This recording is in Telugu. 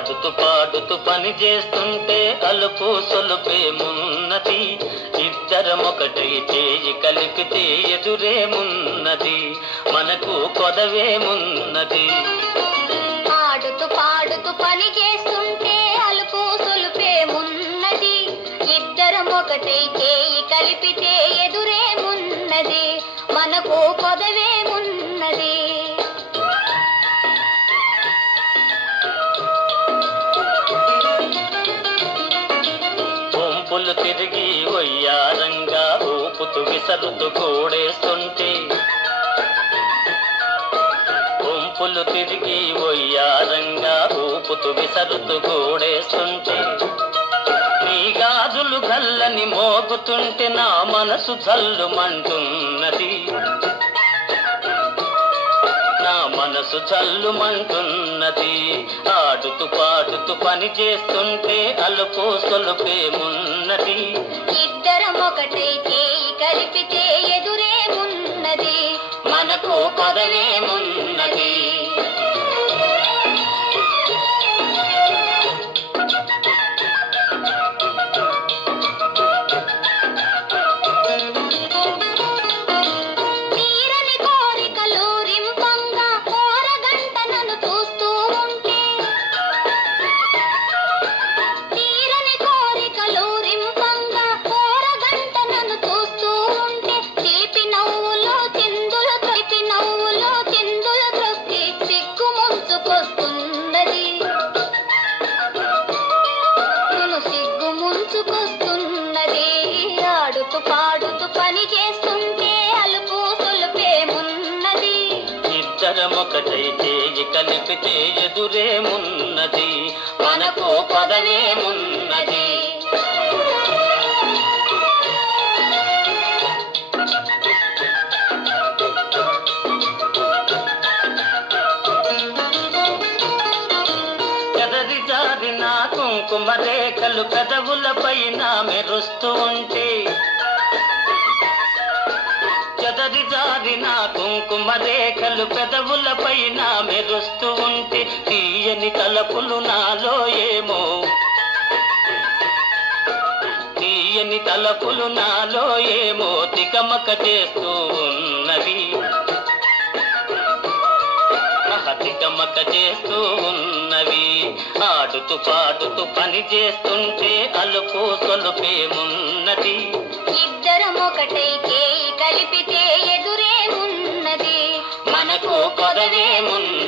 ఆడుతూ పాడుతూ పని చేస్తుంటే అలుపు సొలుపేమున్నది, ఇద్దరమొకటై చేయి కలిపితే ఎదురేమున్నది, మనకు కొదవేమున్నది. ఆడుతూ పాడుతూ పని చేస్తుంటే అలుపు సొలుపేమున్నది, ఇద్దరమొకటై చేయి కలిపితే ఎదురేమున్నది, మనకు కొదవేమున్నది. వంపులు తిరిగి వయ్యారంగా ఊపుతూ విసరుతూ కూడేస్తుంటే, వంపులు తిరిగి వయ్యారంగా ఊపుతూ విసరుతూ కూడేస్తుంటే, నీ గాజులు గల్లని మోగుతుంటే నా మనసు జల్లుమంటున్నది, నా మనసు జల్లుమంటున్నది. ఆడుతూ పాడుతూ పని చేస్తుంటే అలుపు సొలుపేమున్నది, ఇద్దరమొకటై చేయి కలిపితే ఎదురేమున్నది, మనకు కొదవేమున్నది. తీరని కోరికలు రింపంగా కోరగంట నన్ను చూస్తూ ఉంటే, తీరని కోరికలు రింపంగా కోరగంట నన్ను చూస్తూ ఉంటే, తీపి నవ్వులు చిందులు తొలిపి నవ్వులు చిందులు త్రొక్కి సిగ్గు ముంచుకొస్తున్నది, నన్ను సిగ్గు ముంచుకొస్తున్నది. ఆడుతూ పాడుతూ పని చేస్తుంటే అలుపు సొలుపేమున్నది, ఇద్దరమొకటై చేయి కలిపితే ఎదురేమున్నది, మనకు కొదవేమున్నది. చెదరి జారిన కుంకుమ రేఖలు పెదవులపైన మెరుస్తూ ఉంటే, చెదరి జారిన కుంకుమ రేఖలు పెదవులపైన మెరుస్తూ ఉంటే, తీయని తలపులు నాలో ఏమో, తీయని తలపులు నాలో ఏమో తికమక చేస్తూ ఉన్నవి, తికమక చేస్తూ ఉన్నవి. ఆడుతూ పాడుతూ పని చేస్తుంటే అలుపు సొలుపేమున్నది, ఇద్దరమొకటై చేయి కలిపితే ఎదురేమున్నది, మనకు కొదవేమున్నది.